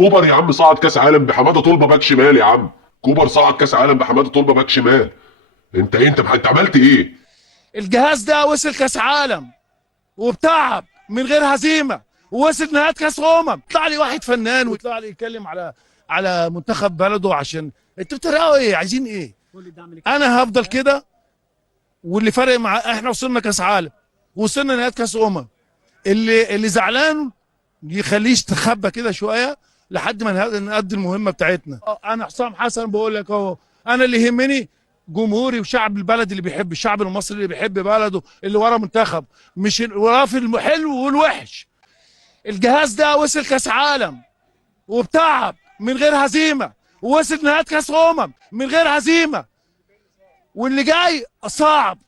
كوبر يا عم صعد كاس عالم بحماده طلبه باك شمال يا عم. كوبر صعد كاس عالم بحماده طلبه باك شمال. انت ايه؟ انت عملت ايه؟ الجهاز ده وصل كاس عالم وبتعب من غير هزيمه، ووصل نهائي كاس يطلع لي واحد فنان ويطلع لي يتكلم على منتخب بلده. عشان انتوا بتتريقوا ايه؟ عايزين ايه؟ انا هفضل كده، واللي فرق مع احنا وصلنا كاس عالم، وصلنا نهائي كاس اللي زعلان يخليه يستخبى كده شويه لحد ما نقضي المهمه بتاعتنا. انا حسام حسن بقول لك اهو، انا اللي يهمني جمهوري وشعب البلد اللي بيحب، الشعب المصري اللي بيحب بلده، اللي ورا منتخب، مش وراه في الحلو والوحش. الجهاز ده وصل كاس عالم وبتعب من غير هزيمه، ووصل نهائي كاس من غير هزيمه، واللي جاي صعب،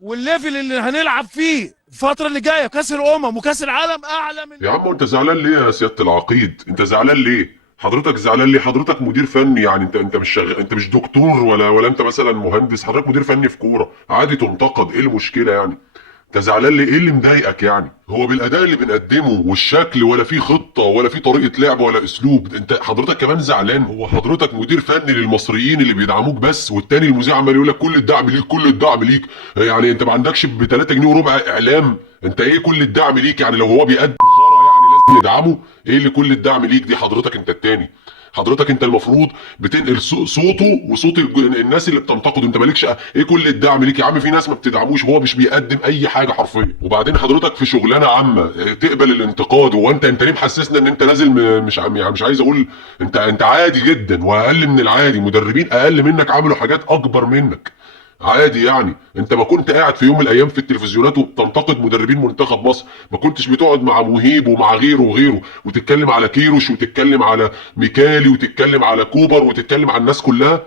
والليفل اللي هنلعب فيه الفتره اللي جايه كاس وكاس العالم اعلى من. يا عم انت زعلان ليه يا سياده العقيد؟ انت زعلان ليه؟ حضرتك زعلان ليه؟ حضرتك مدير فني، يعني انت مش انت مش دكتور ولا انت مثلا مهندس. حضرتك مدير فني في كوره، عادي تنتقد، ايه المشكله يعني؟ انت زعلان ليه؟ ايه اللي مضايقك يعني؟ هو بالاداء اللي بنقدمه والشكل، ولا في خطه ولا في طريقه لعب ولا اسلوب؟ انت حضرتك كمان زعلان؟ هو حضرتك مدير فني للمصريين اللي بيدعموك بس، والتاني المذيع عمال يقول لك كل الدعم ليك كل الدعم ليك. يعني انت ما عندكش ب 3 جنيه وربع اعلام؟ انت ايه كل الدعم ليك يعني؟ لو هو بيقدم خرا يعني لازم ندعمه؟ ايه اللي كل الدعم ليك دي؟ حضرتك انت التاني. حضرتك انت المفروض بتنقل صوته وصوت الناس اللي بتنتقده. انت مالكش ايه كل الدعم ليك يا عم؟ في ناس ما بتدعموش، هو مش بيقدم اي حاجه حرفيا. وبعدين حضرتك في شغلانه عامه تقبل الانتقاد؟ وانت ليه محسسنا ان انت نازل مش يعني مش عايز اقول، انت عادي جدا واقل من العادي. مدربين اقل منك عملوا حاجات اكبر منك عادي يعني. انت ما كنت قاعد في يوم من الايام في التلفزيونات وبتنتقد مدربين منتخب مصر؟ ما كنتش بتقعد مع مهيب ومع غيره وغيره وتتكلم على كيروش وتتكلم على ميكالي وتتكلم على كوبر وتتكلم على الناس كلها؟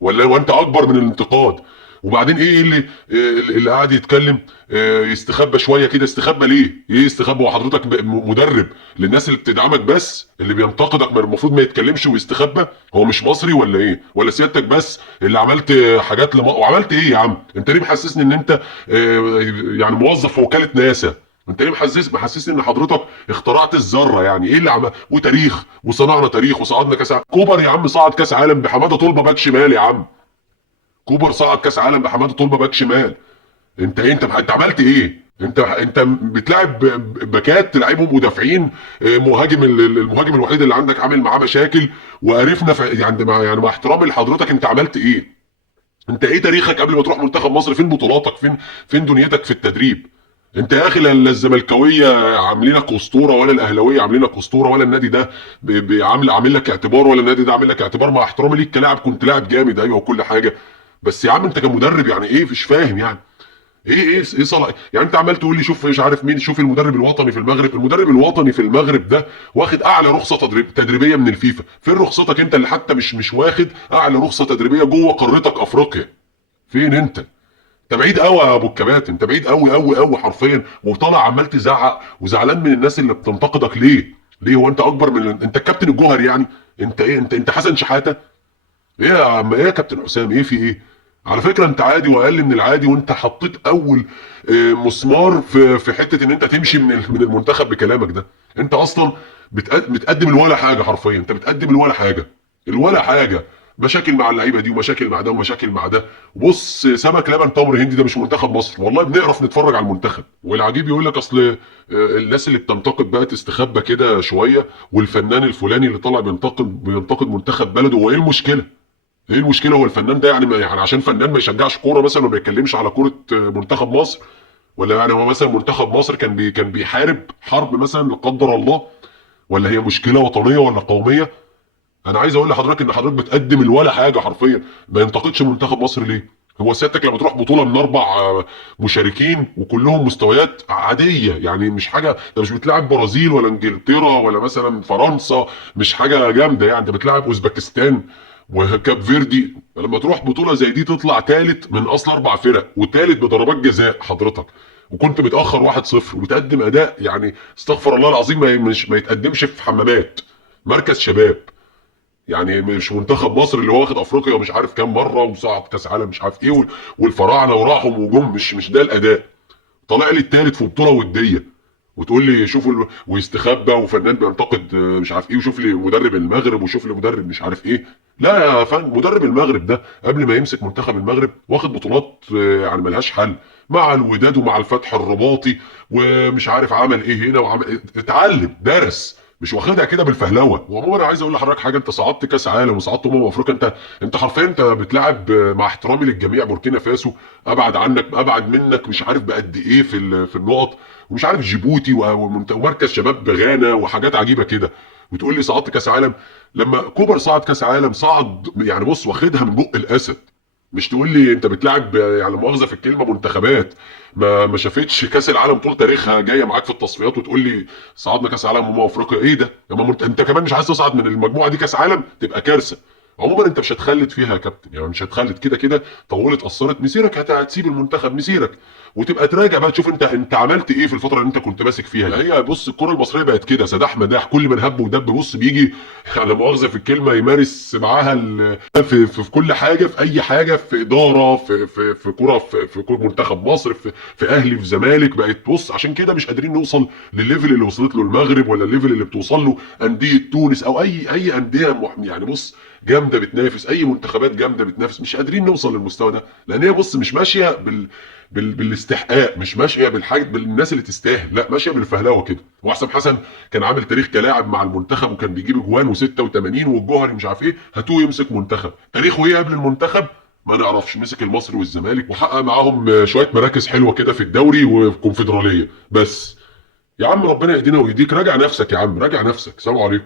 ولا وانت اكبر من الانتقاد؟ وبعدين ايه اللي قاعد يتكلم يستخبى شويه كده؟ استخبى ليه؟ ايه استخبى؟ وحضرتك مدرب للناس اللي بتدعمك بس؟ اللي بينتقدك المفروض ما يتكلمش ويستخبى؟ هو مش مصري ولا ايه؟ ولا سيادتك بس اللي عملت حاجات وعملت ايه يا عم؟ انت ليه محسسني ان انت يعني موظف في وكاله ناسا؟ انت ليه محسسني ان حضرتك اخترعت الذره؟ يعني ايه اللي وتاريخ وصنعنا تاريخ وصعدنا كاس عالم. كوبر يا عم صعد كاس عالم بحماده طلبه باك شمال يا عم. كوبر صعد كاس عالم بحماده طلبه باك شمال. انت ايه؟ انت عملت ايه؟ انت بتلعب باكات تلعبهم مدافعين. مهاجم المهاجم الوحيد اللي عندك عامل معاه مشاكل وقرفنا يعني مع احترامي لحضرتك، انت عملت ايه؟ انت ايه تاريخك قبل ما تروح منتخب مصر؟ فين بطولاتك؟ فين دنيتك في التدريب؟ انت يا اخي لا الزملكاويه عاملينك اسطوره، ولا الاهلاويه عاملينك اسطوره، ولا النادي ده عامل لك اعتبار، ولا النادي ده عامل لك اعتبار. مع احترامي ليك كلاعب، كنت لاعب جامد ايوه وكل حاجه، بس يا عم انت كمدرب يعني ايه؟ مش فاهم يعني. ايه صلاح يعني؟ انت عمال تقول لي شوف مش عارف مين، شوف المدرب الوطني في المغرب. المدرب الوطني في المغرب ده واخد اعلى رخصه تدريبيه من الفيفا. فين رخصتك انت اللي حتى مش واخد اعلى رخصه تدريبيه جوه قارتك افريقيا؟ فين انت؟ انت بعيد قوي يا ابو الكباتن، انت بعيد قوي قوي قوي حرفيا. وطالع عمال تزعق وزعلان من الناس اللي بتنتقدك ليه؟ ليه؟ هو انت اكبر من انت الكابتن الجوهري يعني؟ انت ايه؟ انت حسن شحاته؟ ايه يا عم؟ ايه يا كابتن حسام؟ ايه في ايه؟ على فكره انت عادي واقل من العادي، وانت حطيت اول مسمار في حته ان انت تمشي من المنتخب بكلامك ده. انت اصلا بتقدم الولا حاجه حرفيا. انت بتقدم الولا حاجه، الولا حاجه. مشاكل مع اللعيبه دي ومشاكل مع ده ومشاكل مع ده. بص سمك لبن تمر هندي ده مش منتخب مصر. والله بنقرف نتفرج على المنتخب. والعجيب يقول لك اصل الناس اللي بتنتقد بقى تستخبى كده شويه، والفنان الفلاني اللي طالع بينتقد منتخب بلده. هو ايه المشكله؟ ايه المشكله؟ هو الفنان ده يعني يعني عشان فنان ما يشجعش كوره مثلا وما بيتكلمش على كوره منتخب مصر؟ ولا يعني هو مثلا منتخب مصر كان بيحارب حرب مثلا لا قدر الله؟ ولا هي مشكله وطنيه ولا قوميه؟ انا عايز اقول لحضرتك ان حضرتك بتقدم الولا حاجه حرفيا. ما ينتقدش منتخب مصر ليه؟ هو سيادتك لما تروح بطوله من 4 مشاركين وكلهم مستويات عاديه، يعني مش حاجه، انت مش بتلعب برازيل ولا انجلترا ولا مثلا فرنسا، مش حاجه جامده يعني. انت بتلعب اوزبكستان وكاب فيردي. لما تروح بطوله زي دي تطلع ثالث من اصل 4 فرق، وثالث بضربات جزاء حضرتك، وكنت متاخر 1-0 وبتقدم اداء يعني استغفر الله العظيم ما يتقدمش في حمامات مركز شباب. يعني مش منتخب مصر اللي هو واخد افريقيا ومش عارف كام مره وصعد كاس عالم مش عارف ايه والفراعنه وراحوا وجم، مش ده الاداء. طالع لي الثالث في بطوله وديه، وتقول لي شوفوا ويستخبى وفنان بينتقد مش عارف ايه، وشوف لي مدرب المغرب وشوف لي مدرب مش عارف ايه. لا يا فن، مدرب المغرب ده قبل ما يمسك منتخب المغرب واخد بطولات يعني ملهاش حل مع الوداد ومع الفتح الرباطي، ومش عارف عمل ايه هنا وعمل إيه. اتعلم درس، مش واخدها كده بالفهلوه. وعموما انا عايز اقول لحضرتك حاجه، انت صعدت كاس عالم وصعدت افريقيا، انت حرفيا انت بتلعب مع احترامي للجميع بوركينا فاسو، ابعد عنك ابعد منك مش عارف بقد ايه في النقط، ومش عارف جيبوتي ومركز شباب غانا وحاجات عجيبه كده، وتقول لي صعدت كاس عالم. لما كوبر صعد كاس عالم صعد يعني بص واخدها من بق الاسد، مش تقول لي انت بتلعب يعني مؤاخذه في الكلمه منتخبات ما شافتش كاس العالم طول تاريخها جايه معاك في التصفيات، وتقول لي صعدنا كاس عالم افريقيا. ايه ده يا ماما؟ انت كمان مش عايز تصعد من المجموعه دي كاس عالم؟ تبقى كارثه. عموما انت مش هتخلد فيها يا كابتن، يعني مش هتخلد، كده كده طولت قصرت مسيرك، هتسيب المنتخب مسيرك وتبقى تراجع بقى تشوف انت عملت ايه في الفتره اللي انت كنت ماسك فيها. لا هي بص الكره المصريه بقت كده سداح مداح، كل من هب ودب بص بيجي على مؤاخذه في الكلمه يمارس معاها في كل حاجه، في اي حاجه، في اداره، في كره، في كره منتخب مصر، في اهلي، في زمالك. بقت بص عشان كده مش قادرين نوصل للليفل اللي وصلت له المغرب، ولا الليفل اللي بتوصل له انديه تونس او اي انديه يعني بص جامده بتنافس، اي منتخبات جامده بتنافس. مش قادرين نوصل للمستوى ده، لان هي بص مش ماشيه بالاستحقاق، مش ماشيه بالحاجه بالناس اللي تستاهل، لا ماشيه بالفهلوه كده. وحسام حسن كان عامل تاريخ كلاعب مع المنتخب، وكان بيجيب اجوان و86، والجوهري مش عارف ايه، هاتوه يمسك منتخب، تاريخه ايه قبل المنتخب؟ ما نعرفش. مسك المصري والزمالك وحقق معاهم شويه مراكز حلوه كده في الدوري وفي الكونفدراليه بس. يا عم ربنا يهدينا ويهديك، راجع نفسك يا عم، راجع نفسك. سلام عليكم.